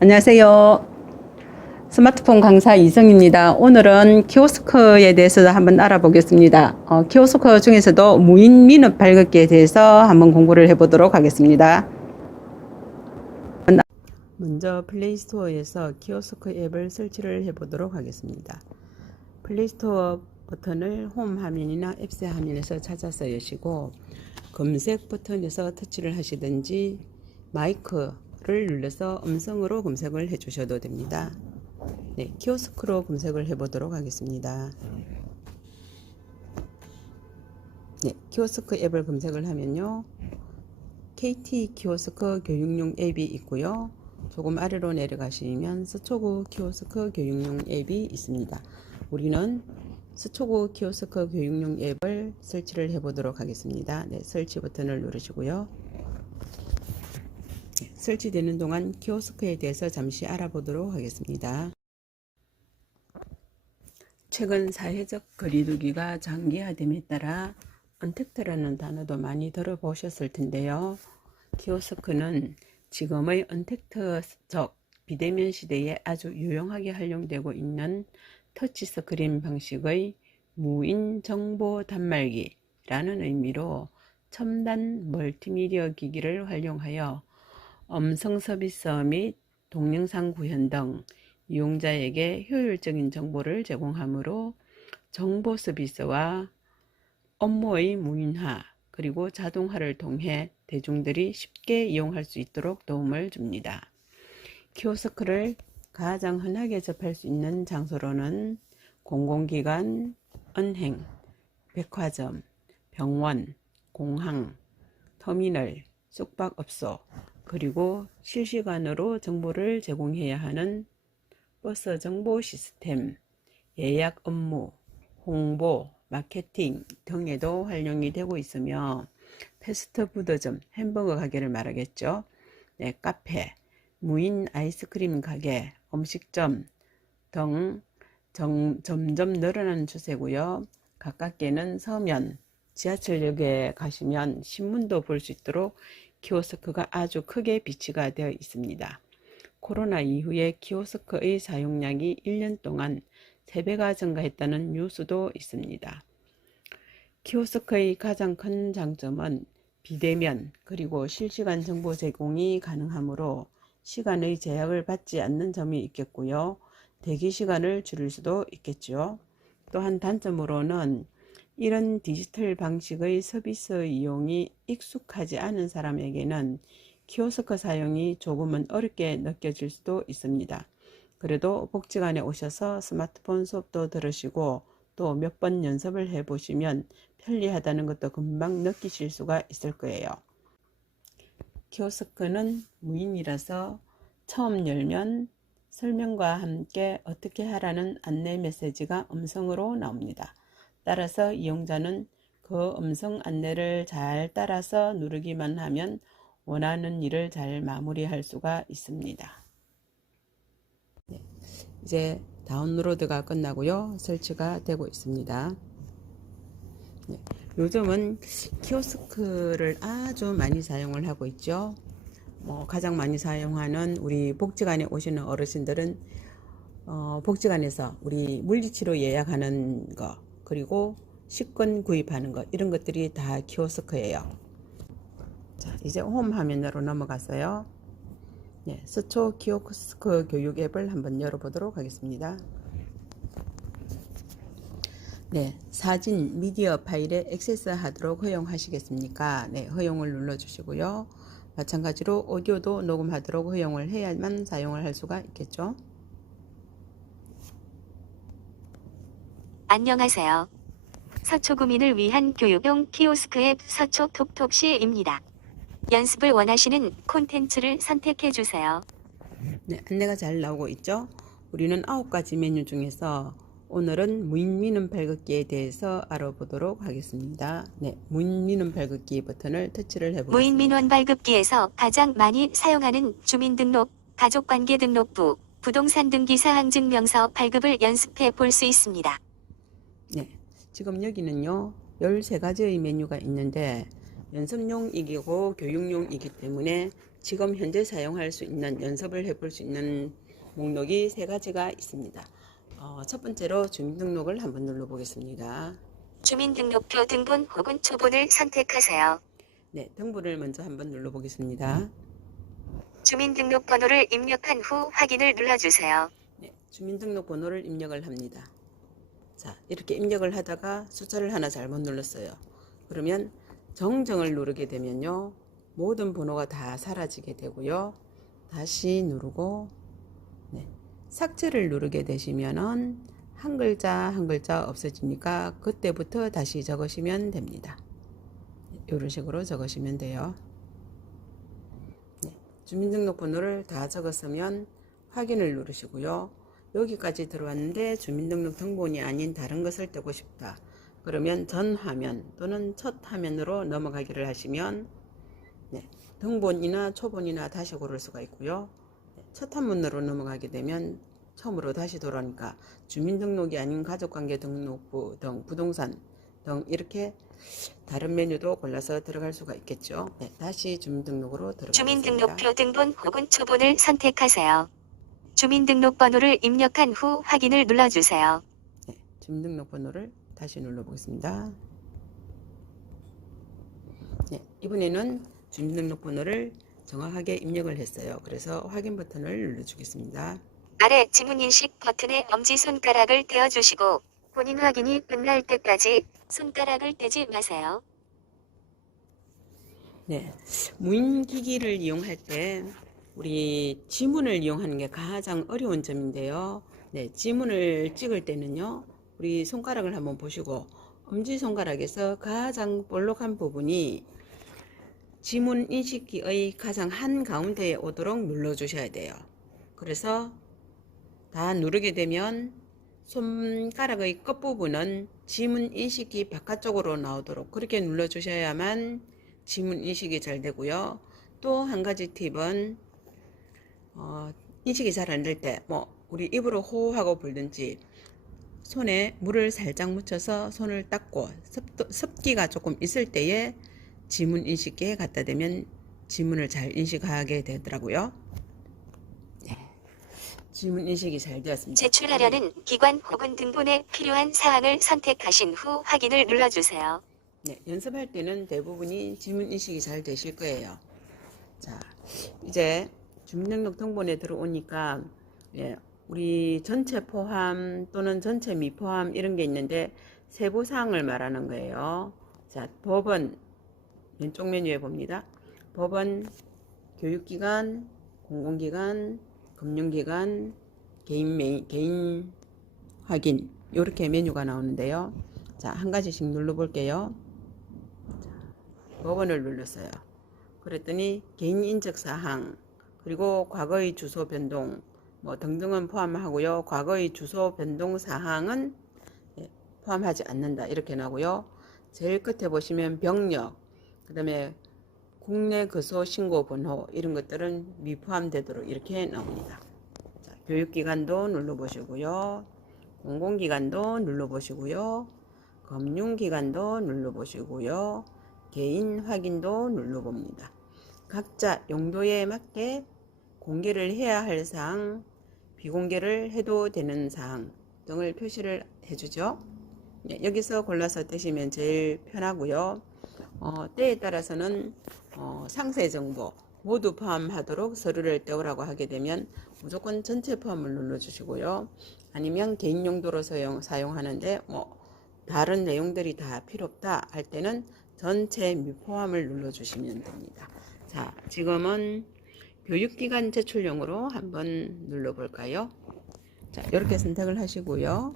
안녕하세요. 스마트폰 강사 이성입니다. 오늘은 키오스크에 대해서 한번 알아보겠습니다. 어, 키오스크 중에서도 무인 민업 발급기에 대해서 한번 공부를 해보도록 하겠습니다. 먼저 플레이스토어에서 키오스크 앱을 설치를 해보도록 하겠습니다. 플레이스토어 버튼을 홈 화면이나 앱스 화면에서 찾아서 여시고 검색 버튼에서 터치를 하시든지 마이크 를 눌러서 음성으로 검색을 해 주셔도 됩니다. 네, 키오스크로 검색을 해 보도록 하겠습니다. 네, 키오스크 앱을 검색을 하면요. KT 키오스크 교육용 앱이 있고요. 조금 아래로 내려가시면 스초구 키오스크 교육용 앱이 있습니다. 우리는 스초구 키오스크 교육용 앱을 설치를 해 보도록 하겠습니다. 네, 설치 버튼을 누르시고요. 네, 설치되는 동안 키오스크에 대해서 잠시 알아보도록 하겠습니다. 최근 사회적 거리두기가 장기화됨에 따라 언택트라는 단어도 많이 들어보셨을 텐데요. 키오스크는 지금의 언택트적 비대면 시대에 아주 유용하게 활용되고 있는 터치스크린 방식의 무인 정보 단말기라는 의미로 첨단 멀티미디어 기기를 활용하여 음성 서비스 및 동영상 구현 등 이용자에게 효율적인 정보를 제공하므로 정보 서비스와 업무의 무인화 그리고 자동화를 통해 대중들이 쉽게 이용할 수 있도록 도움을 줍니다. 키오스크를 가장 흔하게 접할 수 있는 장소로는 공공기관, 은행, 백화점, 병원, 공항, 터미널, 숙박업소, 그리고 실시간으로 정보를 제공해야 하는 버스 정보 시스템, 예약 업무, 홍보, 마케팅 등에도 활용이 되고 있으며 패스트푸드점, 햄버거 가게를 말하겠죠. 네, 카페, 무인 아이스크림 가게, 음식점 등 정, 점점 늘어나는 추세고요. 가깝게는 서면, 지하철역에 가시면 신문도 볼 수 있도록 키오스크가 아주 크게 비치가 되어 있습니다. 코로나 이후에 키오스크의 사용량이 1년 동안 3배가 증가했다는 뉴스도 있습니다. 키오스크의 가장 큰 장점은 비대면 그리고 실시간 정보 제공이 가능하므로 시간의 제약을 받지 않는 점이 있겠고요. 대기 시간을 줄일 수도 있겠죠. 또한 단점으로는 이런 디지털 방식의 서비스 이용이 익숙하지 않은 사람에게는 키오스크 사용이 조금은 어렵게 느껴질 수도 있습니다. 그래도 복지관에 오셔서 스마트폰 수업도 들으시고 또 몇 번 연습을 해 보시면 편리하다는 것도 금방 느끼실 수가 있을 거예요. 키오스크는 무인이라서 처음 열면 설명과 함께 어떻게 하라는 안내 메시지가 음성으로 나옵니다. 따라서 이용자는 그 음성 안내를 잘 따라서 누르기만 하면 원하는 일을 잘 마무리할 수가 있습니다. 네, 이제 다운로드가 끝나고요. 설치가 되고 있습니다. 네, 요즘은 키오스크를 아주 많이 사용을 하고 있죠. 뭐 가장 많이 사용하는 우리 복지관에 오시는 어르신들은 어, 복지관에서 우리 물리치료 예약하는 거 그리고 식권 구입하는 것 이런 것들이 다 키오스크예요. 자 이제 홈 화면으로 넘어갔어요. 네, 스초 키오스크 교육 앱을 한번 열어보도록 하겠습니다. 네, 사진 미디어 파일에 액세스하도록 허용하시겠습니까? 네, 허용을 눌러주시고요. 마찬가지로 오디오도 녹음하도록 허용을 해야만 사용을 할 수가 있겠죠. 안녕하세요. 서초구민을 위한 교육용 키오스크 앱 서초 톡톡시입니다. 연습을 원하시는 콘텐츠를 선택해 주세요. 네, 안내가 잘 나오고 있죠. 우리는 아홉 가지 메뉴 중에서 오늘은 무인 민원 발급기에 대해서 알아보도록 하겠습니다. 네, 무인 민원 발급기 버튼을 터치를 해보겠습니다. 무인 민원 발급기에서 가장 많이 사용하는 주민등록, 가족관계 등록부, 부동산 등기 사항 증명서 발급을 연습해 볼 수 있습니다. 네, 지금 여기는요 13가지의 메뉴가 있는데 연습용이고 교육용이기 때문에 지금 현재 사용할 수 있는 연습을 해볼 수 있는 목록이 세 가지가 있습니다. 어, 첫 번째로 주민등록을 한번 눌러보겠습니다. 주민등록표 등본 혹은 초본을 선택하세요. 네, 등본을 먼저 한번 눌러보겠습니다. 주민등록번호를 입력한 후 확인을 눌러주세요. 네, 주민등록번호를 입력을 합니다. 자, 이렇게 입력을 하다가 숫자를 하나 잘못 눌렀어요. 그러면 정정을 누르게 되면요. 모든 번호가 다 사라지게 되고요. 다시 누르고 네, 삭제를 누르게 되시면은 한 글자 한 글자 없어지니까 그때부터 다시 적으시면 됩니다. 이런 식으로 적으시면 돼요. 네, 주민등록번호를 다 적었으면 확인을 누르시고요. 여기까지 들어왔는데 주민등록 등본이 아닌 다른 것을 떼고 싶다. 그러면 전 화면 또는 첫 화면으로 넘어가기를 하시면 네, 등본이나 초본이나 다시 고를 수가 있고요. 네, 첫 화면으로 넘어가게 되면 처음으로 다시 돌아오니까 주민등록이 아닌 가족관계 등록부 등 부동산 등 이렇게 다른 메뉴도 골라서 들어갈 수가 있겠죠. 네, 다시 주민등록으로 들어가겠습니다. 주민등록표 등본 혹은 초본을 선택하세요. 주민등록번호를 입력한 후 확인을 눌러주세요. 네, 주민등록번호를 다시 눌러보겠습니다. 네, 이번에는 주민등록번호를 정확하게 입력을 했어요. 그래서 확인 버튼을 눌러주겠습니다. 아래 지문인식 버튼에 엄지손가락을 떼어주시고 본인 확인이 끝날 때까지 손가락을 떼지 마세요. 네, 무인기기를 이용할 때 우리 지문을 이용하는 게 가장 어려운 점인데요. 네, 지문을 찍을 때는요, 우리 손가락을 한번 보시고 엄지 손가락에서 가장 볼록한 부분이 지문 인식기의 가장 한 가운데에 오도록 눌러주셔야 돼요. 그래서 다 누르게 되면 손가락의 끝부분은 지문 인식기 바깥쪽으로 나오도록 그렇게 눌러주셔야만 지문 인식이 잘 되고요. 또 한 가지 팁은 어, 인식이 잘 안 될 때 뭐 우리 입으로 호호하고 불든지 손에 물을 살짝 묻혀서 손을 닦고 습도, 습기가 조금 있을 때에 지문 인식기에 갖다 대면 지문을 잘 인식하게 되더라고요. 네. 지문 인식이 잘 되었습니다. 제출하려는 기관 혹은 등본에 필요한 사항을 선택하신 후 확인을 눌러주세요. 네, 연습할 때는 대부분이 지문 인식이 잘 되실 거예요. 자, 이제 주민등록 등본에 들어오니까 예, 우리 전체 포함 또는 전체 미포함 이런 게 있는데 세부 사항을 말하는 거예요. 자, 법원 왼쪽 메뉴에 봅니다. 법원, 교육기관, 공공기관, 금융기관, 개인 메인, 개인 확인 이렇게 메뉴가 나오는데요. 자, 한 가지씩 눌러 볼게요. 법원을 눌렀어요. 그랬더니 개인 인적 사항 그리고 과거의 주소 변동 뭐 등등은 포함하고요. 과거의 주소 변동 사항은 예, 포함하지 않는다 이렇게 나오고요. 제일 끝에 보시면 병력 그 다음에 국내 거소 신고 번호 이런 것들은 미포함되도록 이렇게 나옵니다. 자, 교육기관도 눌러보시고요. 공공기관도 눌러보시고요. 금융기관도 눌러보시고요. 개인 확인도 눌러봅니다. 각자 용도에 맞게 공개를 해야 할 사항, 비공개를 해도 되는 사항 등을 표시를 해주죠. 네, 여기서 골라서 떼시면 제일 편하고요. 어, 때에 따라서는 어, 상세 정보 모두 포함하도록 서류를 떼오라고 하게 되면 무조건 전체 포함을 눌러주시고요. 아니면 개인 용도로 사용, 사용하는데 뭐 다른 내용들이 다 필요 없다 할 때는 전체 미포함을 눌러주시면 됩니다. 자, 지금은 교육기관 제출용으로 한번 눌러볼까요? 자, 이렇게 선택을 하시고요.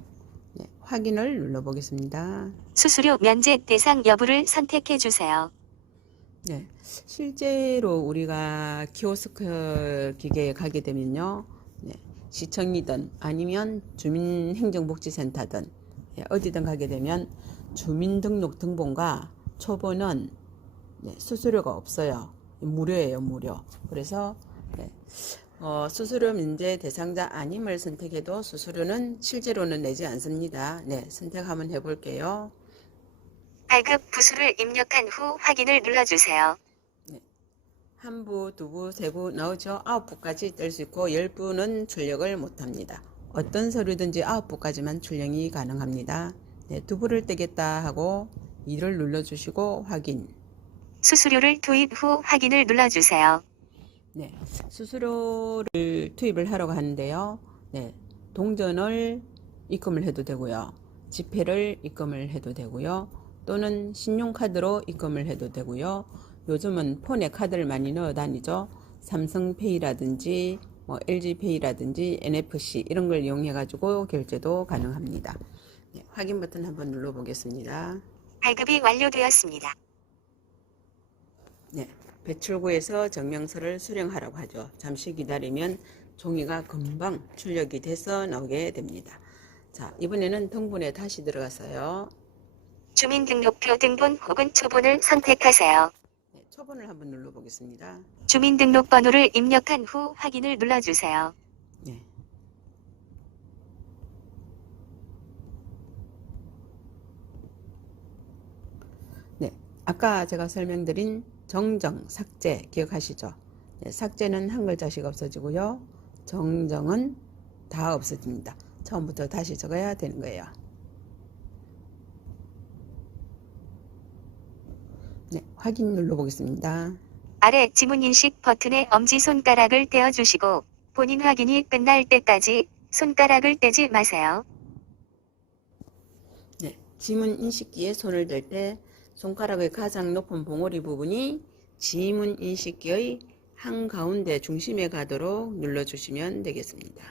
네, 확인을 눌러보겠습니다. 수수료 면제 대상 여부를 선택해 주세요. 네, 실제로 우리가 키오스크 기계에 가게 되면요, 네, 시청이든 아니면 주민행정복지센터든 네, 어디든 가게 되면 주민등록 등본과 초본은 네, 수수료가 없어요. 무료예요, 무료. 그래서 네, 어, 수수료 면제 대상자 아님을 선택해도 수수료는 실제로는 내지 않습니다. 네, 선택 한번 해볼게요. 발급 부수를 입력한 후 확인을 눌러주세요. 한 부, 두 부, 세 부 나오죠. 아홉 부까지 뗄수 있고 열 부는 출력을 못합니다. 어떤 서류든지 아홉 부까지만 출력이 가능합니다. 네, 두 부를 떼겠다 하고 2를 눌러주시고 확인. 수수료를 투입 후 확인을 눌러주세요. 네, 수수료를 투입을 하려고 하는데요. 네, 동전을 입금을 해도 되고요. 지폐를 입금을 해도 되고요. 또는 신용카드로 입금을 해도 되고요. 요즘은 폰에 카드를 많이 넣어 다니죠. 삼성페이라든지 뭐 LG페이라든지 NFC 이런 걸 이용해 가지고 결제도 가능합니다. 네, 확인 버튼 한번 눌러 보겠습니다. 발급이 완료되었습니다. 네, 배출구에서 증명서를 수령하라고 하죠. 잠시 기다리면 종이가 금방 출력이 돼서 나오게 됩니다. 자, 이번에는 등본에 다시 들어가서요. 주민등록표 등본 혹은 초본을 선택하세요. 네, 초본을 한번 눌러보겠습니다. 주민등록번호를 입력한 후 확인을 눌러주세요. 네. 네, 아까 제가 설명드린 정정, 삭제 기억하시죠? 네, 삭제는 한 글자씩 없어지고요. 정정은 다 없어집니다. 처음부터 다시 적어야 되는 거예요. 네, 확인 눌러보겠습니다. 아래 지문 인식 버튼에 엄지손가락을 떼어주시고 본인 확인이 끝날 때까지 손가락을 떼지 마세요. 네, 지문 인식기에 손을 댈 때 손가락의 가장 높은 봉오리 부분이 지문 인식기의 한가운데 중심에 가도록 눌러주시면 되겠습니다.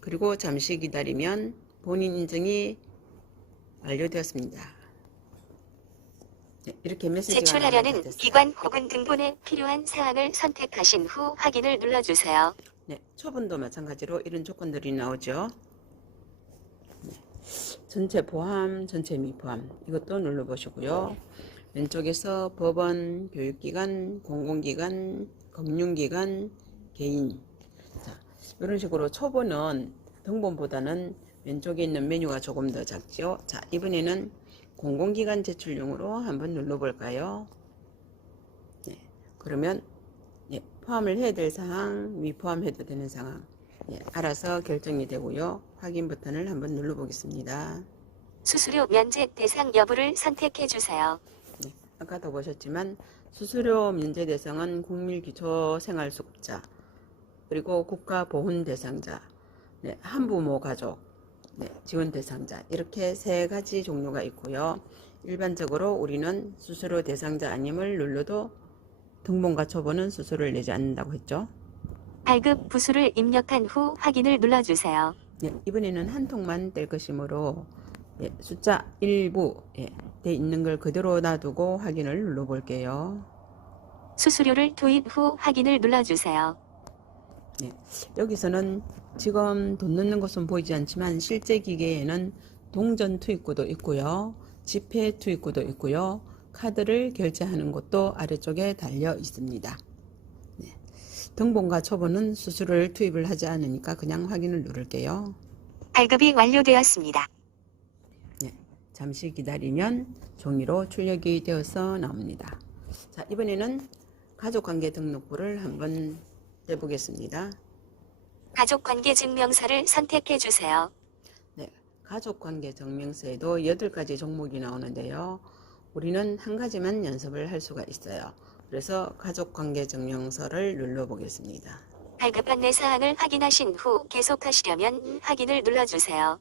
그리고 잠시 기다리면 본인 인증이 완료되었습니다. 네, 이렇게 메시지가 제출하려는. 기관 혹은 등본에 필요한 사항을 선택하신 후 확인을 눌러주세요. 네, 초본도 마찬가지로 이런 조건들이 나오죠. 네, 전체 포함, 전체 미포함 이것도 눌러보시고요. 왼쪽에서 법원, 교육기관, 공공기관, 금융기관, 개인 자, 이런 식으로 초본은 등본보다는 왼쪽에 있는 메뉴가 조금 더 작죠. 자, 이번에는 공공기관 제출용으로 한번 눌러볼까요? 네, 그러면 예, 포함을 해야 될 사항, 미포함해도 되는 상황. 예, 알아서 결정이 되고요. 확인 버튼을 한번 눌러보겠습니다. 수수료 면제 대상 여부를 선택해 주세요. 네, 아까도 보셨지만 수수료 면제 대상은 국민기초생활수급자, 그리고 국가보훈 대상자, 네, 한부모 가족, 네, 지원 대상자 이렇게 세 가지 종류가 있고요. 일반적으로 우리는 수수료 대상자 아님을 눌러도 등본과 초본은 수수료를 내지 않는다고 했죠. 발급 부수를 입력한 후 확인을 눌러주세요. 예, 이번에는 한 통만 뗄 것이므로 예, 숫자 1부 예, 돼 있는 걸 그대로 놔두고 확인을 눌러볼게요. 수수료를 투입 후 확인을 눌러주세요. 여기서는 지금 돈 넣는 것은 보이지 않지만 실제 기계에는 동전 투입구도 있고요. 지폐 투입구도 있고요. 카드를 결제하는 곳도 아래쪽에 달려 있습니다. 네. 등본과 초본은 수수료를 투입을 하지 않으니까 그냥 확인을 누를게요. 발급이 완료되었습니다. 네, 잠시 기다리면 종이로 출력이 되어서 나옵니다. 자, 이번에는 가족관계 등록부를 한번 떼보겠습니다. 가족관계 증명서를 선택해 주세요. 네, 가족관계 증명서에도 8가지 종목이 나오는데요. 우리는 한 가지만 연습을 할 수가 있어요. 그래서 가족관계 증명서를 눌러보겠습니다. 발급 안내 사항을 확인하신 후 계속하시려면 확인을 눌러주세요.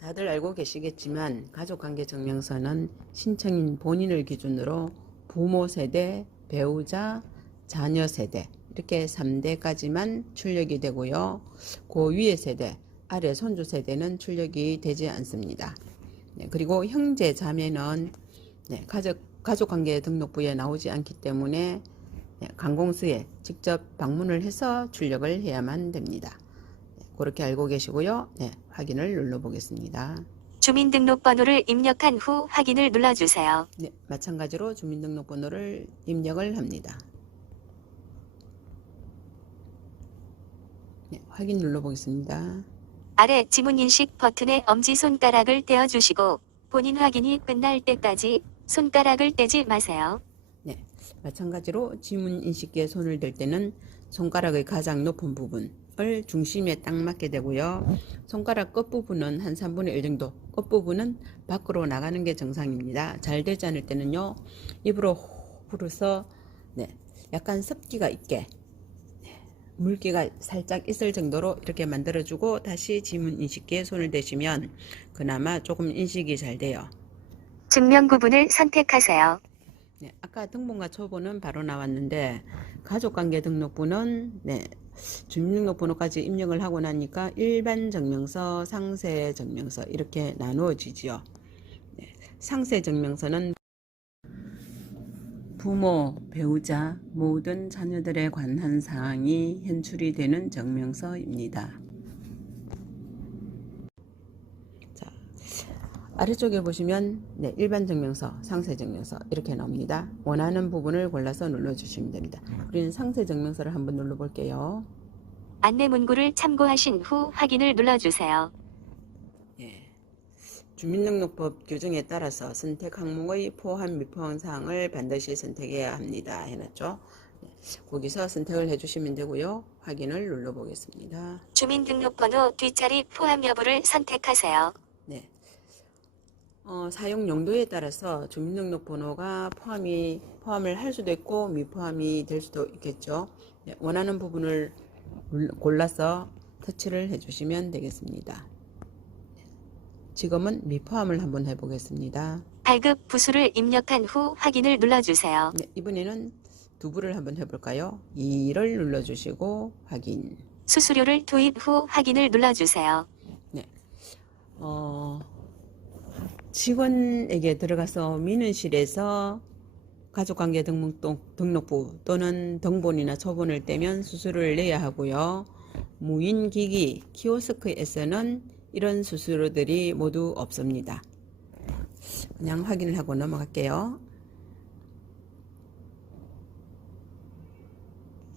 다들 알고 계시겠지만 가족관계 증명서는 신청인 본인을 기준으로 부모 세대, 배우자, 자녀 세대 이렇게 3대까지만 출력이 되고요. 그 위의 세대, 아래 손주 세대는 출력이 되지 않습니다. 네, 그리고 형제 자매는 네, 가족 가족관계 등록부에 나오지 않기 때문에 네, 관공서에 직접 방문을 해서 출력을 해야만 됩니다. 네, 그렇게 알고 계시고요. 네, 확인을 눌러보겠습니다. 주민등록번호를 입력한 후 확인을 눌러주세요. 네, 마찬가지로 주민등록번호를 입력을 합니다. 네, 확인 눌러보겠습니다. 아래 지문인식 버튼에 엄지손가락을 떼어주시고 본인 확인이 끝날 때까지 손가락을 떼지 마세요. 네, 마찬가지로 지문 인식기에 손을 댈 때는 손가락의 가장 높은 부분을 중심에 딱 맞게 되고요. 손가락 끝부분은 한 3분의 1 정도, 끝부분은 밖으로 나가는 게 정상입니다. 잘 되지 않을 때는요, 입으로 호 불어서 네, 약간 습기가 있게 네, 물기가 살짝 있을 정도로 이렇게 만들어주고 다시 지문 인식기에 손을 대시면 그나마 조금 인식이 잘 돼요. 증명 구분을 선택하세요. 네, 아까 등본과 초본은 바로 나왔는데 가족관계 등록부는 네, 주민등록번호까지 입력을 하고 나니까 일반 증명서, 상세 증명서 이렇게 나누어지지요. 네, 상세 증명서는 부모, 배우자, 모든 자녀들에 관한 사항이 현출이 되는 증명서입니다. 아래쪽에 보시면 네, 일반 증명서, 상세 증명서 이렇게 나옵니다. 원하는 부분을 골라서 눌러주시면 됩니다. 우리는 상세 증명서를 한번 눌러볼게요. 안내 문구를 참고하신 후 확인을 눌러주세요. 예. 주민등록법 규정에 따라서 선택 항목의 포함 미포함 사항을 반드시 선택해야 합니다. 해놨죠. 네, 거기서 선택을 해주시면 되고요. 확인을 눌러보겠습니다. 주민등록번호 뒷자리 포함 여부를 선택하세요. 네. 어, 사용 용도에 따라서 주민등록번호가 포함이 포함을 할 수도 있고 미포함이 될 수도 있겠죠. 네, 원하는 부분을 눌- 골라서 터치를 해주시면 되겠습니다. 지금은 미포함을 한번 해보겠습니다. 발급 부수를 입력한 후 확인을 눌러주세요. 네, 이번에는 두부를 한번 해볼까요? 2를 눌러주시고 확인. 수수료를 투입 후 확인을 눌러주세요. 어, 직원에게 들어가서 민원실에서 가족관계 등록, 등록부 또는 등본이나 초본을 떼면 수수료를 내야 하고요. 무인기기 키오스크에서는 이런 수수료들이 모두 없습니다. 그냥 확인을 하고 넘어갈게요.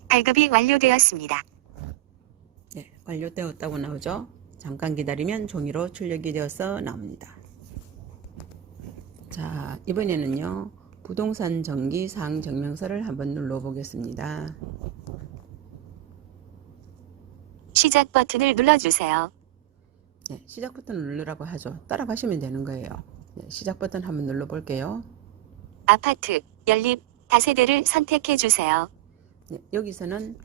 발급이 완료되었습니다. 네, 완료되었다고 나오죠. 잠깐 기다리면 종이로 출력이 되어서 나옵니다. 자, 이번에는요. 부동산 정기 사항 증명서를 한번 눌러 보겠습니다. 시작 버튼을 눌러주세요. 네, 시작 버튼 누르라고 하죠. 따라가시면 되는 거예요. 네, 시작 버튼 한번 눌러 볼게요. 아파트, 연립, 다세대를 선택해 주세요. 네, 여기서는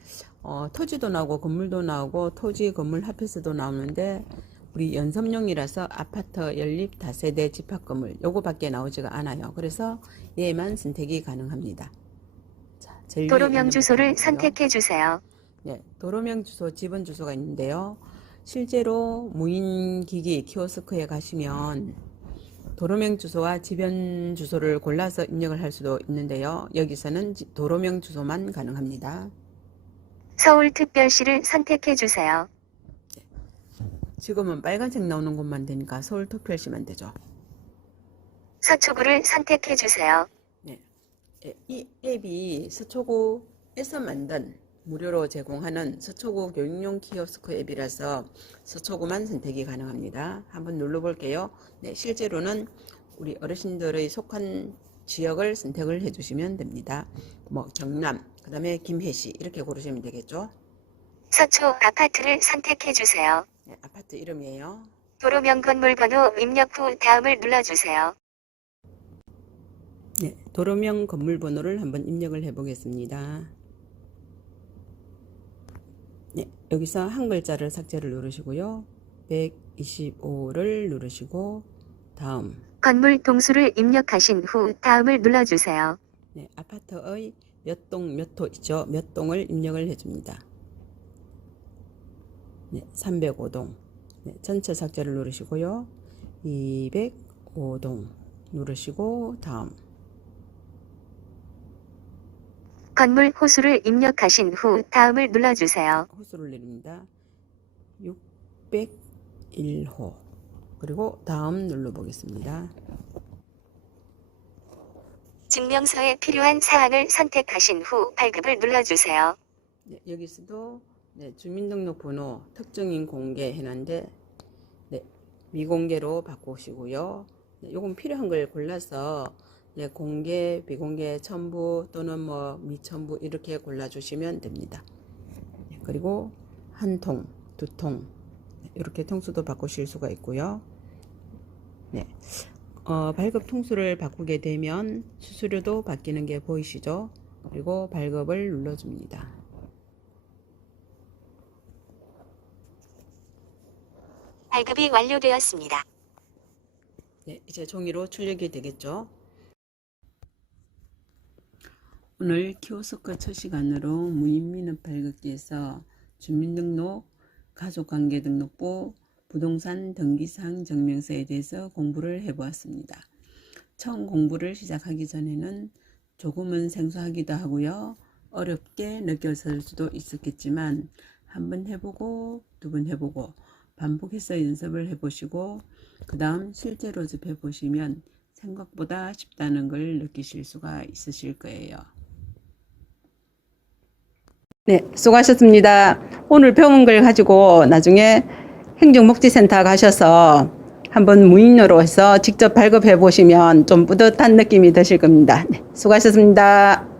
어, 토지도 나오고 건물도 나오고 토지 건물 합해서도 나오는데 우리 연섬용이라서 아파트 연립 다세대 집합 건물 요거밖에 나오지가 않아요. 그래서 얘만 선택이 가능합니다. 자, 도로명 주소를. 선택해 주세요. 네, 도로명 주소, 집은 주소가 있는데요. 실제로 무인기기 키오스크에 가시면 도로명 주소와 집연 주소를 골라서 입력을 할 수도 있는데요. 여기서는 지- 도로명 주소만 가능합니다. 서울특별시를 선택해 주세요. 지금은 빨간색 나오는 곳만 되니까 서울특별시만 되죠. 서초구를 선택해 주세요. 예, 이 앱이 서초구에서 만든 무료로 제공하는 서초구 교육용 키오스크 앱이라서 서초구만 선택이 가능합니다. 한번 눌러볼게요. 네, 실제로는 우리 어르신들의 속한 지역을 선택을 해주시면 됩니다. 뭐 경남, 그 다음에 김해시 이렇게 고르시면 되겠죠. 서초 아파트를 선택해 주세요. 네, 아파트 이름이에요. 도로명 건물 번호 입력 후 다음을 눌러주세요. 네, 도로명 건물 번호를 한번 입력을 해 보겠습니다. 네, 여기서 한 글자를 삭제를 누르시고요. 125를 누르시고 다음. 건물 동수를 입력하신 후 다음을 눌러주세요. 네, 아파트의 몇 동 몇호 있죠? 몇 동을 입력을 해 줍니다. 네, 305동. 네, 전체 삭제를 누르시고요. 205동 누르시고 다음. 건물 호수를 입력하신 후 다음을 눌러주세요. 호수를 내립니다. 601호. 그리고 다음 눌러보겠습니다. 증명서에 필요한 사항을 선택하신 후 발급을 눌러주세요. 네, 여기서도 네, 주민등록번호 특정인 공개 해놨는데 네, 미공개로 바꾸시고요. 네, 요건 필요한 걸 골라서 네, 공개, 비공개, 첨부 또는 뭐 미첨부 이렇게 골라주시면 됩니다. 네, 그리고 한 통, 두 통, 네, 이렇게 통수도 바꾸실 수가 있고요. 네. 어, 발급 통수를 바꾸게 되면 수수료도 바뀌는 게 보이시죠? 그리고 발급을 눌러줍니다. 발급이 완료되었습니다. 네, 이제 종이로 출력이 되겠죠? 오늘 키오스크 첫 시간으로 무인민업 발급기에서 주민등록, 가족관계등록부, 부동산 등기사항 증명서에 대해서 공부를 해보았습니다. 처음 공부를 시작하기 전에는 조금은 생소하기도 하고요. 어렵게 느껴질 수도 있었겠지만 한번 해보고 두 번 해보고 반복해서 연습을 해보시고 그 다음 실제로 접해 보시면 생각보다 쉽다는 걸 느끼실 수가 있으실 거예요. 네, 수고하셨습니다. 오늘 배운 걸 가지고 나중에 행정복지센터 가셔서 한번 무인으로 해서 직접 발급해 보시면 좀 뿌듯한 느낌이 드실 겁니다. 네, 수고하셨습니다.